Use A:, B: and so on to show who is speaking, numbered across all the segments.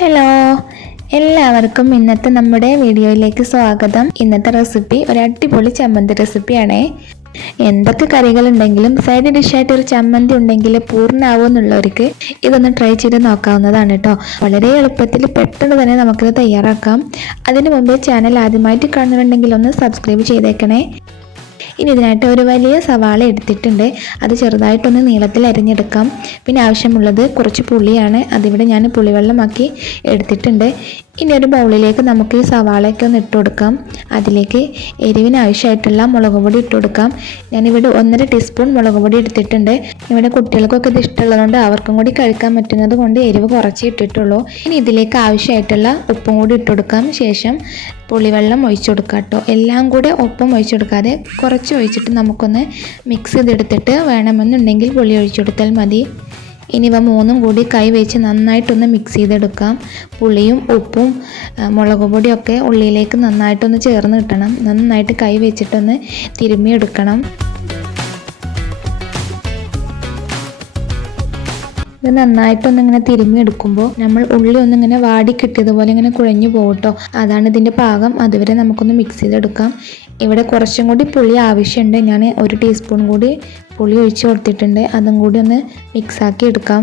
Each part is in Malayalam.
A: ഹലോ. എല്ലാവർക്കും ഇന്നത്തെ നമ്മുടെ വീഡിയോയിലേക്ക് സ്വാഗതം. ഇന്നത്തെ റെസിപ്പി ഒരു അടിപൊളി ചമ്മന്തി റെസിപ്പിയാണേ എന്തൊക്കെ കറികളുണ്ടെങ്കിലും സൈഡ് ഡിഷായിട്ട് ഒരു ചമ്മന്തി ഉണ്ടെങ്കിൽ പൂർണമാവും എന്നുള്ളവർക്ക് ഇതൊന്ന് ട്രൈ ചെയ്ത് നോക്കാവുന്നതാണ് കേട്ടോ വളരെ എളുപ്പത്തിൽ പെട്ടെന്ന് തന്നെ നമുക്കിത് തയ്യാറാക്കാം. അതിനു മുമ്പേ ചാനൽ ആദ്യമായിട്ട് കാണുന്നുണ്ടെങ്കിൽ ഒന്ന് സബ്സ്ക്രൈബ് ചെയ്തേക്കണേ. ഇനി ഇതിനായിട്ട് ഒരു വലിയ സവാള എടുത്തിട്ടുണ്ട്. അത് ചെറുതായിട്ടൊന്ന് നീളത്തിൽ അരിഞ്ഞെടുക്കാം. പിന്നെ ആവശ്യമുള്ളത് കുറച്ച് പുളിയാണ്. അതിവിടെ ഞാൻ പുളിവെള്ളമാക്കി എടുത്തിട്ടുണ്ട്. ഇനി ഒരു ബൗളിലേക്ക് നമുക്ക് ഈ സവാളയൊക്കെ ഒന്ന് ഇട്ട് കൊടുക്കാം. അതിലേക്ക് എരിവിന് ആവശ്യമായിട്ടുള്ള മുളക് പൊടി ഇട്ട് കൊടുക്കാം. ഞാനിവിടെ ഒന്നര ടീസ്പൂൺ മുളക് പൊടി എടുത്തിട്ടുണ്ട്. ഇവിടെ കുട്ടികൾക്കൊക്കെ ഇത് ഇഷ്ടമുള്ളതുകൊണ്ട് അവർക്കും കൂടി കഴിക്കാൻ പറ്റുന്നത് കൊണ്ട് എരിവ് കുറച്ച് ഇട്ടിട്ടുള്ളൂ. ഇനി ഇതിലേക്ക് ആവശ്യമായിട്ടുള്ള ഉപ്പും കൂടി ഇട്ട് കൊടുക്കാം. ശേഷം പുളിവെള്ളം ഒഴിച്ചു കൊടുക്കുക കേട്ടോ. എല്ലാം കൂടെ ഒപ്പം ഒഴിച്ചു കൊടുക്കാതെ കുറച്ച് ഒഴിച്ചിട്ട് നമുക്കൊന്ന് മിക്സ് ചെയ്തെടുത്തിട്ട് വേണമെന്നുണ്ടെങ്കിൽ പുളി ഒഴിച്ചു കൊടുത്താൽ മതി. ഇനി ഇവ മൂന്നും കൂടി കൈ വെച്ച് നന്നായിട്ടൊന്ന് മിക്സ് ചെയ്തെടുക്കാം. പുളിയും ഉപ്പും മുളക് പൊടിയൊക്കെ ഉള്ളിയിലേക്ക് നന്നായിട്ടൊന്ന് ചേർന്ന് കിട്ടണം നന്നായിട്ട് കൈ വെച്ചിട്ടൊന്ന് തിരുമ്മിയെടുക്കണം. ഇത് നന്നായിട്ടൊന്ന് ഇങ്ങനെ തിരുമ്മി നമ്മൾ ഉള്ളി ഒന്നിങ്ങനെ വാടി കിട്ടിയതുപോലെ ഇങ്ങനെ കുഴഞ്ഞു പോകട്ടോ അതാണ് ഇതിന്റെ പാകം. അതുവരെ നമുക്കൊന്ന് മിക്സ് ചെയ്തെടുക്കാം. ഇവിടെ കുറച്ചും കൂടി പുളി ആവശ്യമുണ്ട്. ഞാൻ ഒരു ടീസ്പൂൺ കൂടി പുളി ഒഴിച്ച് കൊടുത്തിട്ടുണ്ട്. അതും കൂടി ഒന്ന് മിക്സാക്കി എടുക്കാം.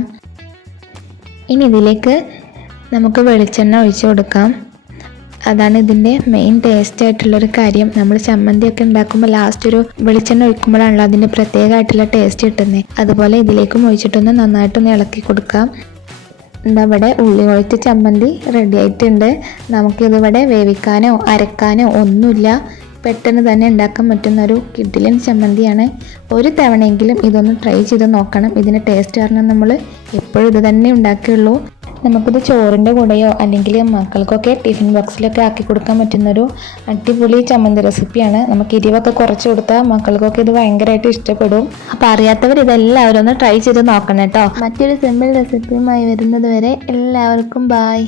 A: ഇനി ഇതിലേക്ക് നമുക്ക് വെളിച്ചെണ്ണ ഒഴിച്ച് കൊടുക്കാം. അതാണ് ഇതിന്റെ മെയിൻ ടേസ്റ്റ് ആയിട്ടുള്ളൊരു കാര്യം. നമ്മൾ ചമ്മന്തിയൊക്കെ ഉണ്ടാക്കുമ്പോൾ ലാസ്റ്റ് ഒരു വെളിച്ചെണ്ണ ഒഴിക്കുമ്പോഴാണല്ലോ അതിന്റെ പ്രത്യേകമായിട്ടുള്ള ടേസ്റ്റ് കിട്ടുന്നത്. അതുപോലെ ഇതിലേക്കും ഒഴിച്ചിട്ടൊന്ന് നന്നായിട്ടൊന്ന് ഇളക്കി കൊടുക്കാം. ഇതവിടെ ഉള്ളി ഒഴിച്ച് ചമ്മന്തി റെഡി ആയിട്ടുണ്ട്. നമുക്കിതിവിടെ വേവിക്കാനോ അരക്കാനോ ഒന്നുമില്ല. പെട്ടെന്ന് തന്നെ ഉണ്ടാക്കാൻ പറ്റുന്ന ഒരു കിഡിലൻ ചമ്മന്തിയാണ്. ഒരു തവണയെങ്കിലും ഇതൊന്ന് ട്രൈ ചെയ്ത് നോക്കണം. ഇതിന്റെ ടേസ്റ്റ് കാരണം നമ്മൾ എപ്പോഴും ഇത് തന്നെ ഉണ്ടാക്കുകയുള്ളൂ. നമുക്കിത് ചോറിന്റെ കൂടെയോ അല്ലെങ്കിൽ മക്കൾക്കൊക്കെ ടിഫിൻ ബോക്സിലൊക്കെ ആക്കി കൊടുക്കാൻ പറ്റുന്നൊരു അടിപൊളി ചമ്മന്തി റെസിപ്പിയാണ് നമുക്ക് എരിവൊക്കെ കുറച്ച് കൊടുത്താൽ മക്കൾക്കൊക്കെ ഇത് ഭയങ്കരമായിട്ട് ഇഷ്ടപ്പെടും. അപ്പോൾ അറിയാത്തവർ ഇതെല്ലാവരും ഒന്ന് ട്രൈ ചെയ്ത് നോക്കണം കേട്ടോ. മറ്റൊരു സിമ്പിൾ റെസിപ്പിയുമായി വരുന്നത് വരെ എല്ലാവർക്കും ബായ്